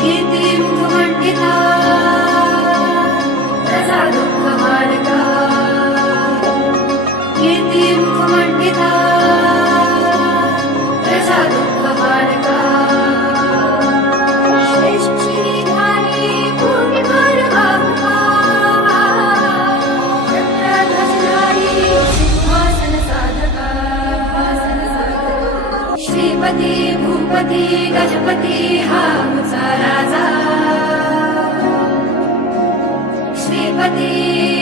कीर्तिं श्रीपती भूपती गजपती हा मुचा राजा. श्रीपती